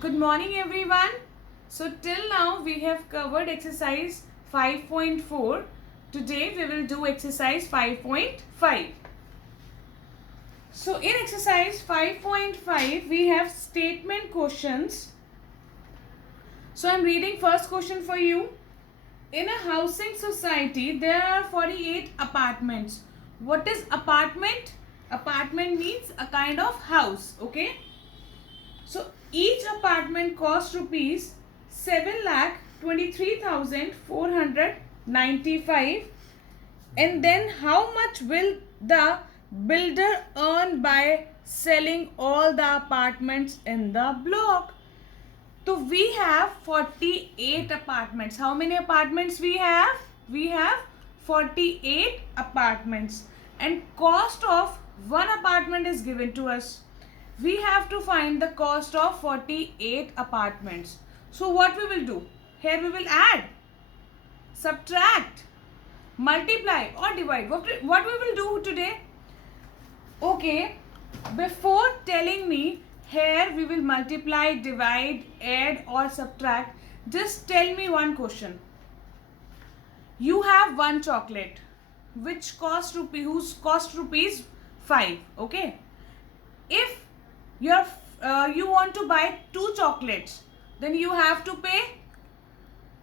Good morning everyone. So till now we have covered exercise 5.4. Today we will do exercise 5.5. So in exercise 5.5 we have statement questions. So I am reading first question for you. In a housing society there are 48 apartments. What is apartment? Apartment means a kind of house, okay? So each apartment costs rupees 7,23,495. And then how much will the builder earn by selling all the apartments in the block? So we have 48 apartments. How many apartments we have? We have 48 apartments. And cost of one apartment is given to us. We have to find the cost of 48 apartments. So what we will do? Here we will add, subtract, multiply or divide. What we will do today? Okay, before telling me here we will multiply, divide, add or subtract, just tell me one question. You have one chocolate which cost rupees 5, okay? If you want to buy 2 chocolates, then you have to pay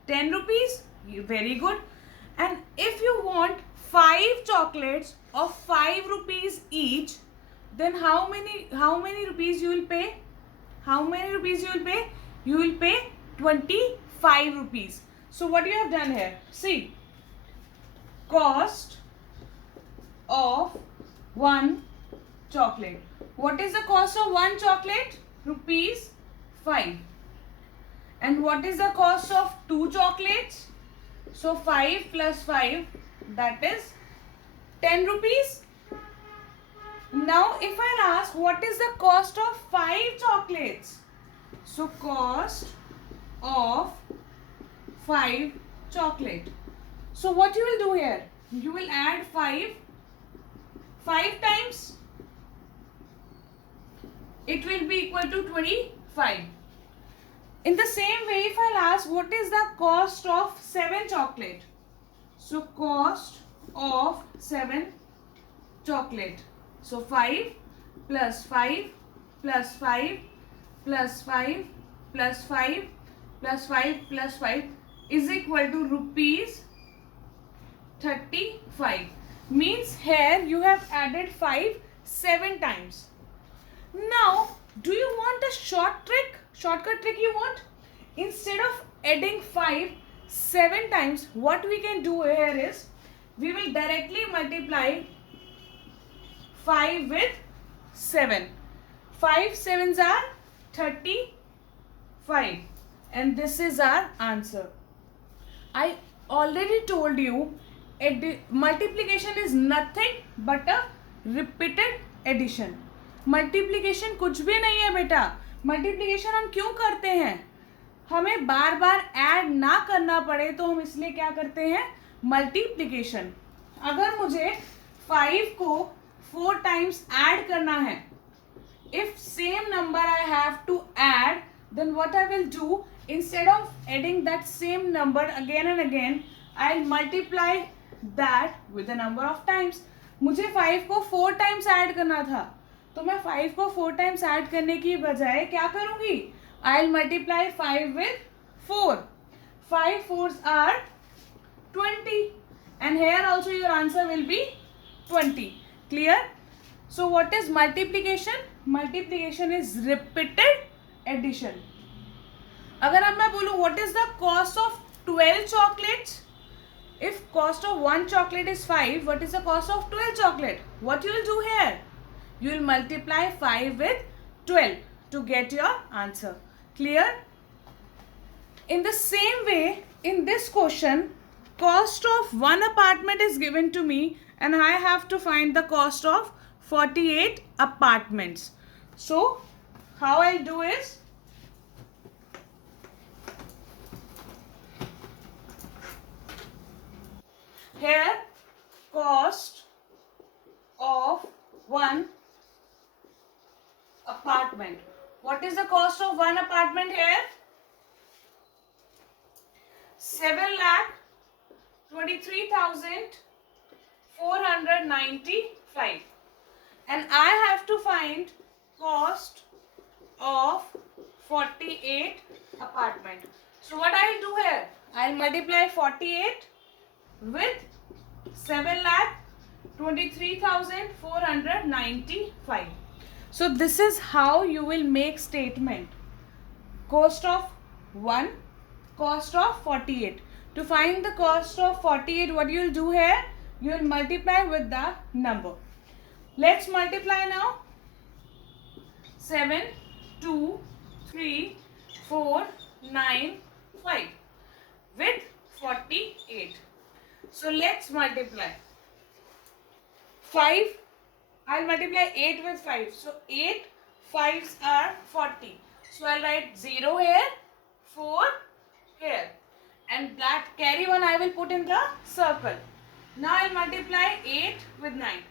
10 rupees. Very good. And if you want 5 chocolates of 5 rupees each, then how many rupees you will pay? How many rupees you will pay? You will pay 25 rupees. So what you have done here? See, cost of one chocolate. What is the cost of one chocolate? Rupees 5. And what is the cost of 2 chocolates? So 5 plus 5, that is 10 rupees. Now if I'll ask what is the cost of 5 chocolates? So cost of 5 chocolate. So what you will do here? You will add 5 times. It will be equal to 25. In the same way, if I'll ask what is the cost of 7 chocolate? So cost of 7 chocolate. So 5 plus 5 plus 5 plus 5 plus 5 plus 5 plus 5 is equal to rupees 35. Means here you have added 5 7 times. Now, do you want a shortcut trick you want? Instead of adding 5 7 times, what we can do here is, we will directly multiply 5 with 7. 5 sevens are 35. And this is our answer. I already told you, multiplication is nothing but a repeated addition. Multiplication कुछ भी नहीं है बेटा. Multiplication हम क्यों करते हैं? हमें बार बार ऐड ना करना पड़े तो हम इसलिए क्या करते हैं? मल्टीप्लिकेशन. अगर मुझे 5 को 4 टाइम्स ऐड करना है, if same number I have to add, then what I will do, instead of adding that same number again and again, I'll multiply that with the number of times. मुझे 5 को 4 times add करना था, तो मैं 5 को 4 times add करने की बजाय क्या करूंगी? I'll multiply 5 with 4. 5 4s are 20. And here also your answer will be 20. Clear? So what is multiplication? Multiplication is repeated addition. अगर अब मैं बोलूँ what is the cost of 12 chocolates? If cost of one chocolate is 5, what is the cost of 12 chocolate? What you will do here? You will multiply 5 with 12 to get your answer. Clear? In the same way, in this question, cost of one apartment is given to me and I have to find the cost of 48 apartments. So, how I'll do is, here cost of one apartment. What is the cost of one apartment here? 7,23,495. And I have to find cost of 48 apartment. So what I'll do here? I'll multiply 48 with 7,23,495. So this is how you will make statement. Cost of 1, cost of 48. To find the cost of 48, what you will do here? You will multiply with the number. Let's multiply now. 7, 2, 3, 4, 9, 5 with 48. So let's multiply. 5, I'll multiply 8 with 5. So 8 5s are 40. So I'll write 0 here, 4 here. And that carry 1 I will put in the circle. Now I'll multiply 8 with 9.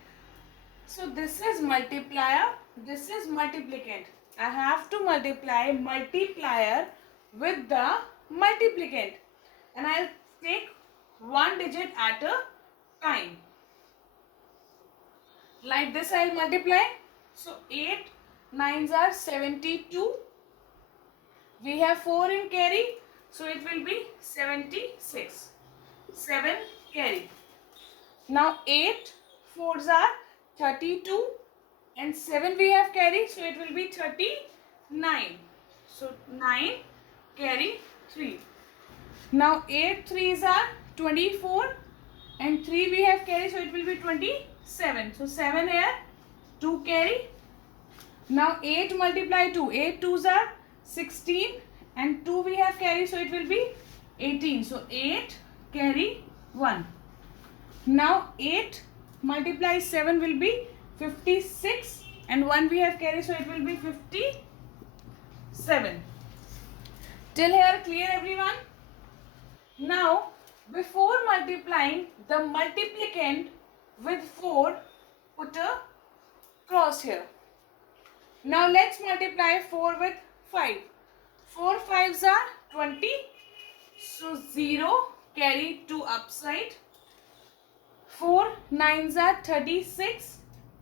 So this is multiplier, this is multiplicand. I have to multiply multiplier with the multiplicand. And I'll take one digit at a time. Like this I'll multiply. So 8 9s are 72. We have 4 in carry. So it will be 76. 7 carry. Now 8 4s are 32. And 7 we have carry. So it will be 39. So 9 carry 3. Now 8 3s are 24. And 3 we have carry. So it will be 27. So 7 here. 2 carry. Now 8 multiply 2. 8 2s are 16. And 2 we have carry. So it will be 18. So 8 carry 1. Now 8 multiply 7 will be 56. And 1 we have carry. So it will be 57. Till here clear everyone? Now before multiplying the multiplicand with 4, put a cross here. Now let's multiply 4 with 5. 4 5s are 20. So 0 carry 2 upside. 4 9s are 36.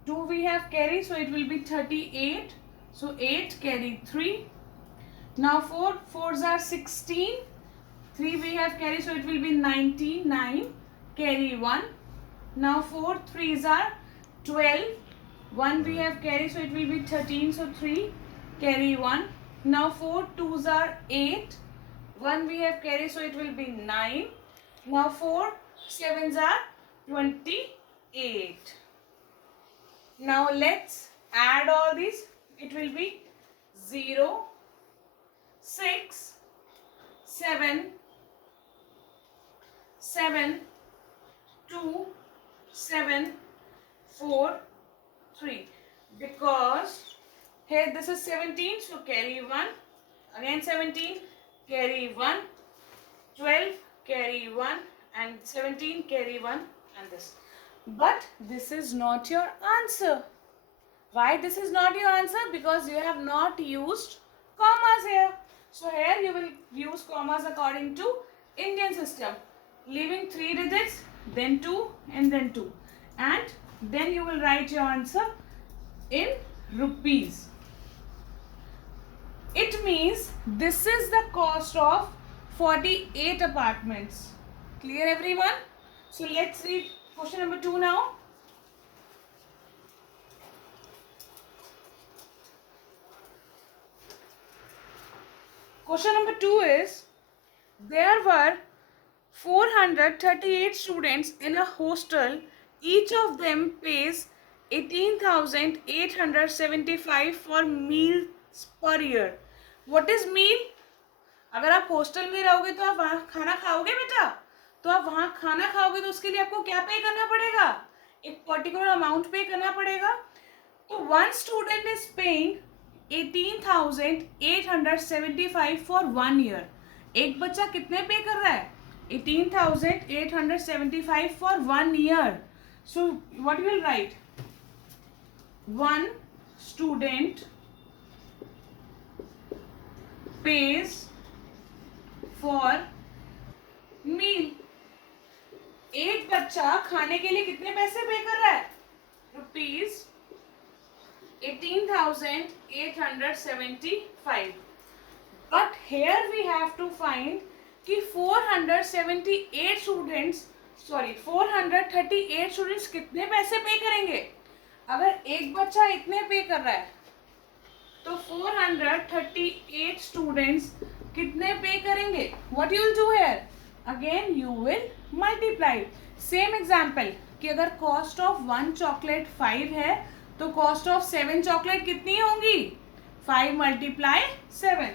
2 we have carry. So it will be 38. So 8 carry 3. Now 4 4s are 16. 3 we have carry. So it will be 99. Carry 1. Now 4 3s are 12. 1 we have carry. So it will be 13. So 3 carry 1. Now 4 2s are 8. 1 we have carry. So it will be 9. Now 4 7s are 28. Now let's add all these. It will be 0, 6, 7, 7, 2, 7, 4, 3. Because here this is 17, so carry 1. Again 17, carry 1. 12, carry 1. And 17, carry 1. And this. But this is not your answer. Why this is not your answer? Because you have not used commas here. So here you will use commas according to Indian system. Leaving 3 digits, then 2 and then 2. And then you will write your answer in rupees. It means this is the cost of 48 apartments. Clear everyone? So let's read question number 2 now. Question number 2 is, there were 438 students in a hostel. Each of them pays 18,875 for meals per year. What is meal? अगर आप hostel में रहोगे तो आप वहाँ खाना खाओगे बेटा, तो आप वहाँ खाना खाओगे तो उसके लिए आपको क्या पे करना पड़ेगा? एक पर्टिकुलर अमाउंट पे करना पड़ेगा. तो one student is paying 18,875 for 1 year. एक बच्चा कितने पे कर रहा है? 18,875 for 1 year. So what will write? One student pays for meal. एक बच्चा खाने के लिए कितने पैसे पे कर रहा है? ₹18,875. But here we have to find कि 438 स्टूडेंट्स कितने पैसे पे करेंगे? अगर एक बच्चा इतने पे कर रहा है तो 438 स्टूडेंट्स कितने पे करेंगे? What you will do here? Again you will multiply. Same example कि अगर cost of 1 chocolate 5 है तो cost of 7 chocolate कितनी होंगी? 5 multiply 7.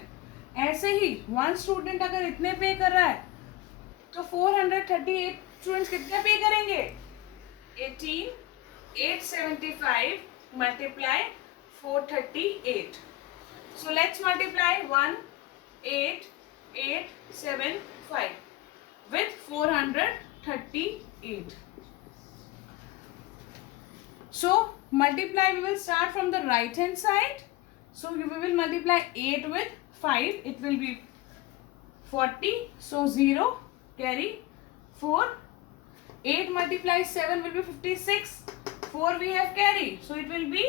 ऐसे ही 1 स्टूडेंट अगर इतने पे कर रहा है तो 438 स्टूडेंट्स कितने पे करेंगे? 18,875 multiply 438. So let's multiply 1,8,875 with 438. So multiply, we will start from the right hand side. So we will multiply 8 with 5. It will be 40. So 0 carry 4. 8 multiply 7 will be 56. 4 we have carry. So it will be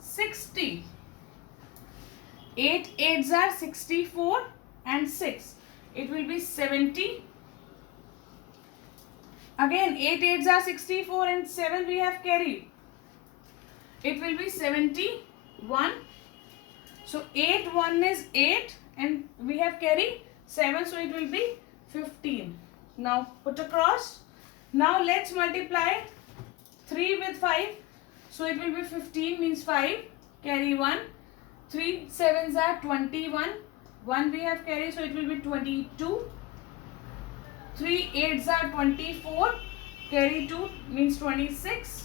60. 8 8s are 64 and 6. It will be 70. Again 8 8s are 64 and 7 we have carry. It will be 71. So 8 1 is 8 and we have carry 7, so it will be 15. Now put across. Now let's multiply 3 with 5. So it will be 15 means 5 carry 1. 3 7s are 21. 1 we have carry, so it will be 22. 3 8s are 24. Carry 2 means 26.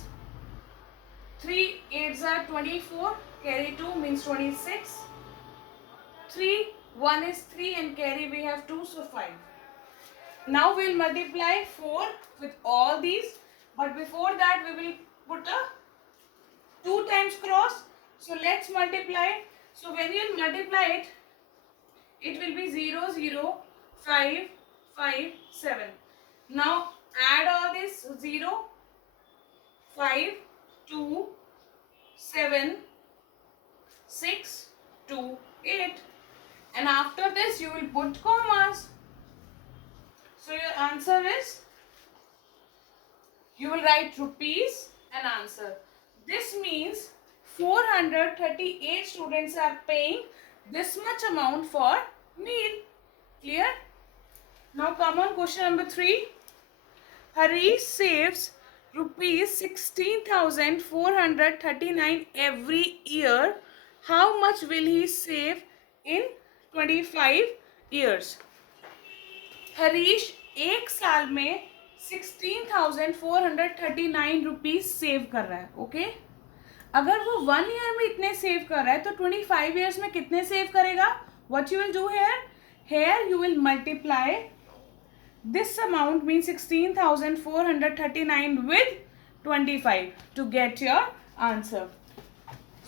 3 8s are 24. Carry 2 means 26. 3 1 is 3 and carry we have 2, so 5. Now we will multiply 4 with all these, but before that we will put a 2 times cross. So let's multiply. So when you multiply it, it will be 0 0 5 5 7. Now add all this 0 5 2 7 6 2 8, and after this you will put commas. So your answer is, you will write rupees and answer. This means 438 students are paying this much amount for meal. Clear? Now come on, question number 3. Harish saves rupees 16,439 every year. How much will he save in 25 years? Harish एक साल में 16,439 rupees save कर रहा है. Okay, अगर वो 1 year में इतने सेव कर रहा है तो 25 ईयर्स में कितने सेव करेगा? What you will do here you will multiply this amount means 16,439 with 25 to get your answer.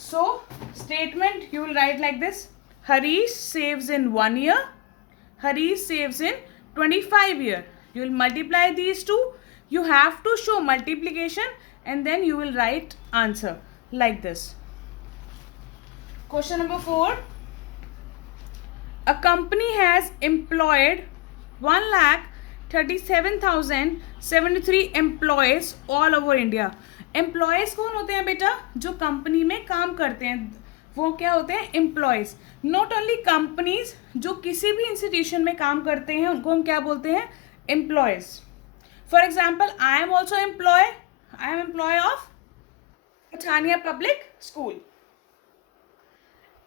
So statement you will write like this: Harish saves in 1 year, Harish saves in 25 year. You will multiply these two. You have to show multiplication and then you will write answer like this. Question number 4. A company has employed 1,37,073 employees all over India. Employees कौन होते हैं बेटा? जो company में काम करते हैं वो क्या होते हैं? एम्प्लॉयज. नॉट ओनली कंपनीज, जो किसी भी इंस्टीट्यूशन में काम करते हैं उनको हम क्या बोलते हैं? Employees. For example, I am also employee of Pathania public school.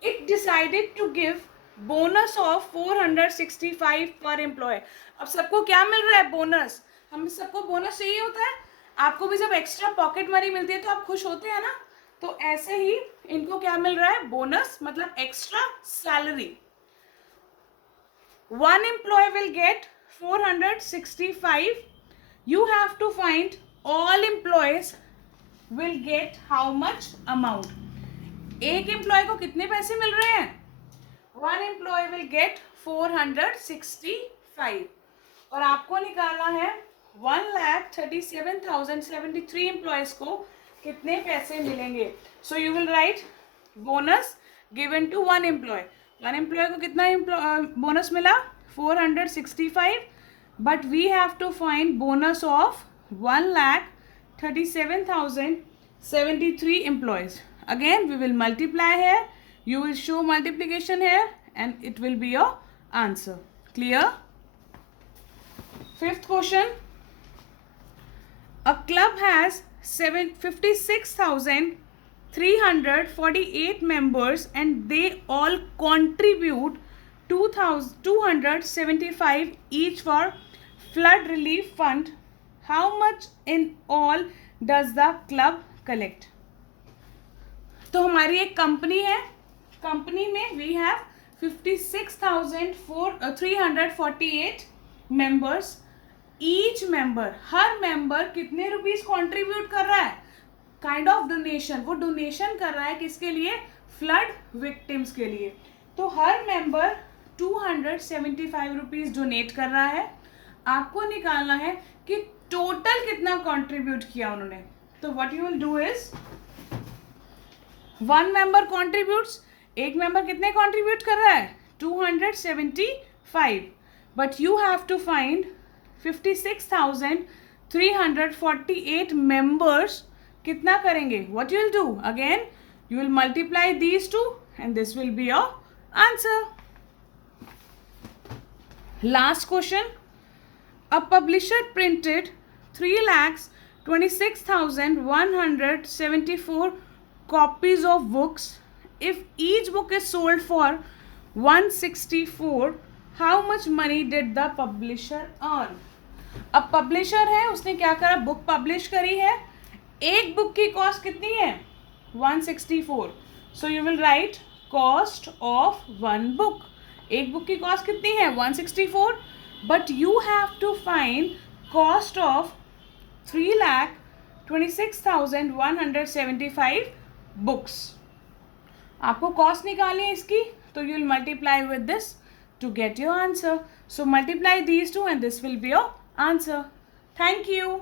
It decided to give bonus of 465 per employ. अब सबको क्या मिल रहा है? बोनस. हम सबको बोनस चाहिए होता है. आपको भी जब एक्स्ट्रा पॉकेट मनी मिलती है तो आप खुश होते हैं ना. तो ऐसे ही इनको क्या मिल रहा है? बोनस, मतलब extra salary. 1 employee will get 465. You have to find all employees will get how much amount. एक एम्प्लॉय को कितने पैसे मिल रहे हैं? वन एम्प्लॉय विल गेट 465 और आपको निकालना है 1,37,073 एम्प्लॉयज को कितने पैसे मिलेंगे. So you will write bonus given to one employee को कितना बोनस मिला 465 but we have to find bonus of 1,37,073 employees. Again we will multiply here. You will show multiplication here and it will be your answer. Clear? Fifth question. A club has 56,348 members and they all contribute 275 each for flood relief fund. How much in all does the club collect? तो हमारी एक company है. Company में we have 56,348 members. Each member हर member कितने rupees contribute कर रहा है. Kind of donation. वो डोनेशन कर रहा है किसके लिए. फ्लड विक्टिम्स के लिए. तो हर मेंबर 275 रुपीज डोनेट कर रहा है. आपको निकालना है कि टोटल कितना कंट्रीब्यूट किया उन्होंने. तो what you will do is one member contributes. एक मेंबर कितने कंट्रीब्यूट कर रहा है 275 but you have to find 56,348 members कितना करेंगे. What you will do again you will multiply these two and this will be your answer. Last question. A publisher printed 3,26,174 copies of books. If each book is sold for 164, how much money did the publisher earn? अब publisher है उसने क्या करा book publish करी है. एक book की cost कितनी है 164. So you will write cost of one book. एक बुक की कॉस्ट कितनी है 164 but you have to find cost of 3,26,175 books. आपको कॉस्ट निकालनी है इसकी तो you will multiply with this to get your answer. So multiply these two and this will be your answer. Thank you.